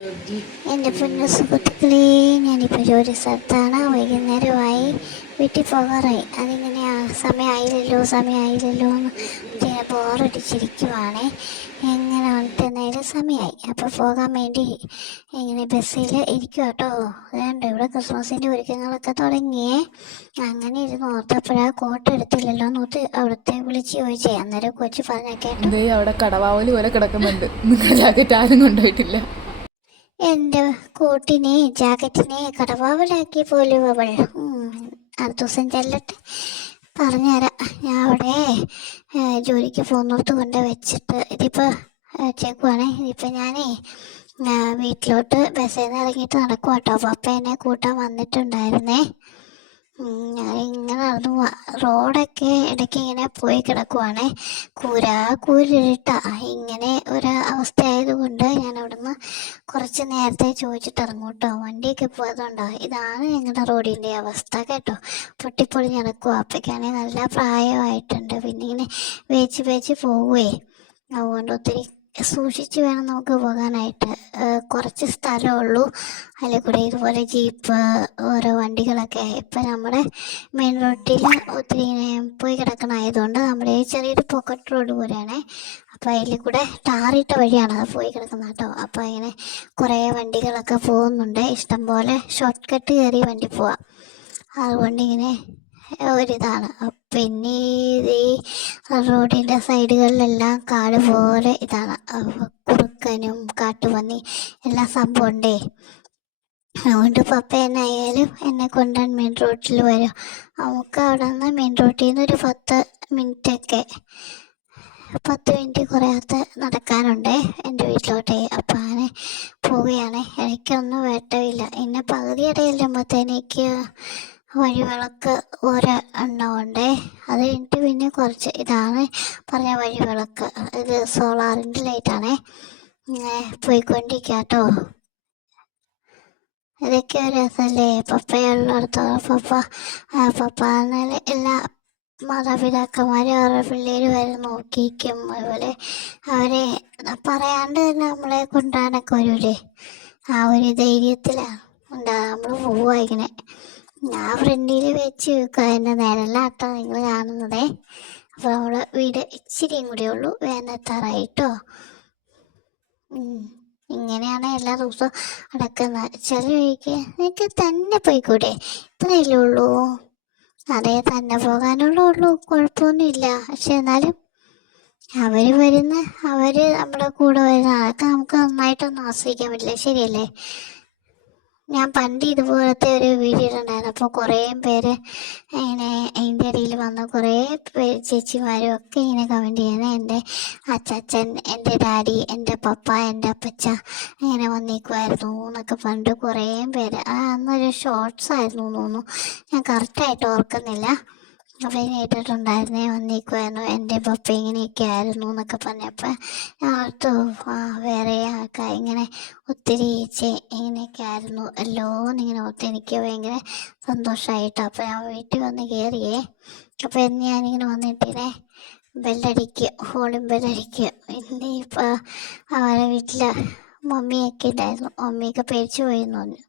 എൻ്റെ പൊന്നു സുഹൃത്തുക്കളെ, ഞാനിപ്പോൾ ജോലി സ്ഥലത്താണ്. വൈകുന്നേരമായി, വീട്ടിൽ പോകാറായി. അതിങ്ങനെ സമയമായില്ലല്ലോ എന്ന് ഇങ്ങനെ ബോറടിച്ചിരിക്കുവാണേ. എങ്ങനെ വന്നിട്ടെന്നായാലും സമയമായി. അപ്പോൾ പോകാൻ വേണ്ടി ഇങ്ങനെ ബസ്സിൽ ഇരിക്കുക കേട്ടോ. അതുകൊണ്ട് ഇവിടെ ക്രിസ്മസിൻ്റെ ഒരുക്കങ്ങളൊക്കെ തുടങ്ങിയേ. അങ്ങനെ ഇരുന്ന് ഓർത്തപ്പോഴാ കോട്ട് എടുത്തില്ലല്ലോ എന്നോർത്ത് അവിടുത്തെ വിളിച്ച് ചോദിച്ചേ. അന്നേരം കൊച്ചു പറഞ്ഞേക്കേട്ടു, അവിടെ കടവാവല് പോലെ കിടക്കുന്നുണ്ട്, നിങ്ങളുടെ ജാക്കറ്റ് ആരും കൊണ്ടുപോയിട്ടില്ല. എൻ്റെ കോട്ടിനെ ജാക്കറ്റിനെ കടവാവലാക്കി പോലും അവൾ. അടുത്ത ദിവസം ചെല്ലട്ടെ, പറഞ്ഞുതരാം. ഞാൻ അവിടെ ജോലിക്ക് പോകുന്നിടത്ത് കൊണ്ട് വെച്ചിട്ട് ഇതിപ്പോൾ ചെക്കുവാണേ. ഇതിപ്പോൾ ഞാനേ വീട്ടിലോട്ട് ബസ്സിൽ നിന്ന് ഇറങ്ങിയിട്ട് നടക്കുക കേട്ടോ. പപ്പ എന്നെ കൂട്ടാൻ വന്നിട്ടുണ്ടായിരുന്നേ. ഇങ്ങനെ നടന്നു പോവാ. റോഡൊക്കെ ഇടയ്ക്ക് ഇങ്ങനെ പോയി കിടക്കുവാണേ. കൂരിരുട്ടാ. ഇങ്ങനെ ഒരു അവസ്ഥ ആയതുകൊണ്ട് ഞാൻ അവിടുന്ന് കുറച്ച് നേരത്തെ ചോദിച്ചിട്ട് ഇറങ്ങും കേട്ടോ. വണ്ടിയൊക്കെ പോയതുകൊണ്ടോ. ഇതാണ് ഞങ്ങളുടെ റോഡിൻ്റെ അവസ്ഥ കേട്ടോ. പൊട്ടിപ്പൊളി നടക്കുക. അപ്പയ്ക്കാണെങ്കിൽ നല്ല പ്രായമായിട്ടുണ്ട്. പിന്നെ ഇങ്ങനെ വേച്ച് പോവുകയെ. അതുകൊണ്ട് ഒത്തിരി സൂക്ഷിച്ച് വേണം നമുക്ക് പോകാനായിട്ട്. കുറച്ച് സ്ഥലമുള്ളൂ. അതിൽ കൂടെ ഇതുപോലെ ജീപ്പ്, ഓരോ വണ്ടികളൊക്കെ. ഇപ്പം നമ്മുടെ മെയിൻ റോഡിൽ ഒത്തിരി ഇങ്ങനെ പോയി കിടക്കണമായതുകൊണ്ട് നമ്മുടെ ചെറിയൊരു പോക്കറ്റ് റോഡ് പോലെയാണേ. അപ്പോൾ അതിൽ കൂടെ ടാറിട്ട വഴിയാണ് അത് പോയി കിടക്കുന്നത് കേട്ടോ. അപ്പോൾ ഇങ്ങനെ കുറേ വണ്ടികളൊക്കെ പോകുന്നുണ്ട്. ഇഷ്ടംപോലെ ഷോർട്ട് കട്ട് കയറി വണ്ടി പോവാം. അതുകൊണ്ട് ഇങ്ങനെ ഒരിതാണ്. പിന്നെ ഈ റോഡിൻ്റെ സൈഡുകളിലെല്ലാം കാട് പോലെ ഇതാണ്. കുറുക്കനും കാട്ടുപന്നി എല്ലാ സംഭവം ഉണ്ടേ. അതുകൊണ്ട് പപ്പ എന്നായാലും എന്നെ കൊണ്ടുവരാൻ മെയിൻ റോഡിൽ വരും. നമുക്ക് അവിടെ നിന്ന് മെയിൻ റോഡിൽ നിന്ന് ഒരു 10 മിനിറ്റ് കുറയാത്ത നടക്കാനുണ്ട് എൻ്റെ വീട്ടിലോട്ടേ. അപ്പം അങ്ങനെ പോവുകയാണ്. എനിക്കൊന്നും വേട്ടമില്ല. എന്നെ പകുതി ഇടയില്ലുമ്പോഴത്തേക്ക് വഴിവിളക്ക് ഒരെണ്ണമുണ്ട്. അത് കഴിഞ്ഞിട്ട് പിന്നെ കുറച്ച് ഇതാണ് പറഞ്ഞ വഴിവിളക്ക്. ഇത് സോളാറിൻ്റെ ലൈറ്റാണേ. പോയിക്കൊണ്ടിരിക്കുക കേട്ടോ. ഇതൊക്കെ ഒരു രസമല്ലേ. പപ്പയുള്ളിടത്തോളം പപ്പ എന്നാൽ എല്ലാ മാതാപിതാക്കന്മാരും അവരുടെ പിള്ളേർ വരെ നോക്കിയിരിക്കും. അതുപോലെ അവരെ പറയാണ്ട് തന്നെ നമ്മളെ കൊണ്ടുവരാനൊക്കെ വരൂലേ. ആ ഒരു ധൈര്യത്തിലാണ് നമ്മൾ പോവുക. ഇങ്ങനെ ഞാൻ ഫ്രണ്ടിൽ വെച്ച് വെക്കുക. എൻ്റെ നേരല്ലാട്ടോ നിങ്ങൾ കാണുന്നതേ. അപ്പോൾ നമ്മുടെ വീട് ഇച്ചിരിയും കൂടിയേ ഉള്ളൂ, വേനെത്താറായിട്ടോ. ഇങ്ങനെയാണ് എല്ലാ ദിവസവും അടക്കുന്നത്. ചില വഴിക്ക് നിനക്ക് തന്നെ പോയിക്കൂടെ, ഇത്രയല്ലേ ഉള്ളൂ. അതേ, തന്നെ പോകാനുള്ളൂ, കുഴപ്പമൊന്നുമില്ല. പക്ഷെ എന്നാലും അവർ നമ്മുടെ കൂടെ വരുന്ന അതൊക്കെ നമുക്ക് നന്നായിട്ടൊന്നും ആസ്വദിക്കാൻ പറ്റില്ല. ശരിയല്ലേ. ഞാൻ പണ്ട് ഇതുപോലത്തെ ഒരു വീഡിയോ ഇട്ടുണ്ടായിരുന്നു. അപ്പോൾ കുറേ പേര് ഇങ്ങനെ അതിൻ്റെ ഇടയിൽ വന്ന കുറേ ചേച്ചിമാരും ഒക്കെ ഇങ്ങനെ കമൻറ്റ് ചെയ്യുന്നത്, എൻ്റെ അച്ചാച്ചൻ, എൻ്റെ ഡാഡി, എൻ്റെ പപ്പ, എൻ്റെ അപ്പച്ച ഇങ്ങനെ വന്നിക്കുമായിരുന്നു എന്നൊക്കെ പണ്ട് കുറേ പേര്. അന്നൊരു ഷോർട്സ് ആയിരുന്നു തോന്നുന്നു, ഞാൻ കറക്റ്റായിട്ട് ഓർക്കുന്നില്ല. അപ്പോൾ ഇങ്ങനെ ഇട്ടിട്ടുണ്ടായിരുന്നേ, വന്നിക്കുമായിരുന്നു എൻ്റെ പപ്പ ഇങ്ങനെയൊക്കെ ആയിരുന്നു എന്നൊക്കെ പറഞ്ഞപ്പോൾ ഞാൻ ഓർത്തു, വേറെ ആൾക്കാർ ഇങ്ങനെ ഒത്തിരി ഇങ്ങനെയൊക്കെ ആയിരുന്നു അല്ലോ എന്നിങ്ങനെ ഓർത്ത് എനിക്ക് ഭയങ്കര സന്തോഷമായിട്ടോ. അപ്പോൾ ഞാൻ വീട്ടിൽ വന്ന് കയറിയേ. അപ്പോൾ എന്ന് ഞാനിങ്ങനെ വന്നിട്ടിങ്ങനെ ബെല്ലടിക്കുക, ഹോളിംഗ് ബെല്ലടിക്കുക. ഇനിയിപ്പോൾ അവരെ വീട്ടിൽ മമ്മിയൊക്കെ ഉണ്ടായിരുന്നു. മമ്മിയൊക്കെ പേടിച്ചു പോയെന്ന് പറഞ്ഞു.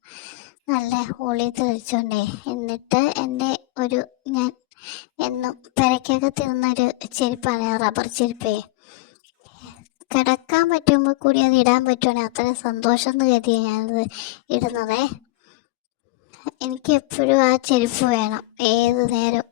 നല്ല ഹോളി തെളിച്ചോണ്ടേ. എന്നിട്ട് എൻ്റെ ഞാൻ എന്നും പെരയ്ക്കകത്തിരുന്നൊരു ചെരുപ്പാണ്, റബ്ബർ ചെരുപ്പേ. കിടക്കാൻ പറ്റുമ്പോൾ കൂടി അത് ഇടാൻ പറ്റുവാണെങ്കിൽ അത്ര സന്തോഷം എന്ന് കരുതിയാണ് ഞാനത് ഇടുന്നതേ. എനിക്ക് എപ്പോഴും ആ ചെരുപ്പ് വേണം ഏത് നേരം.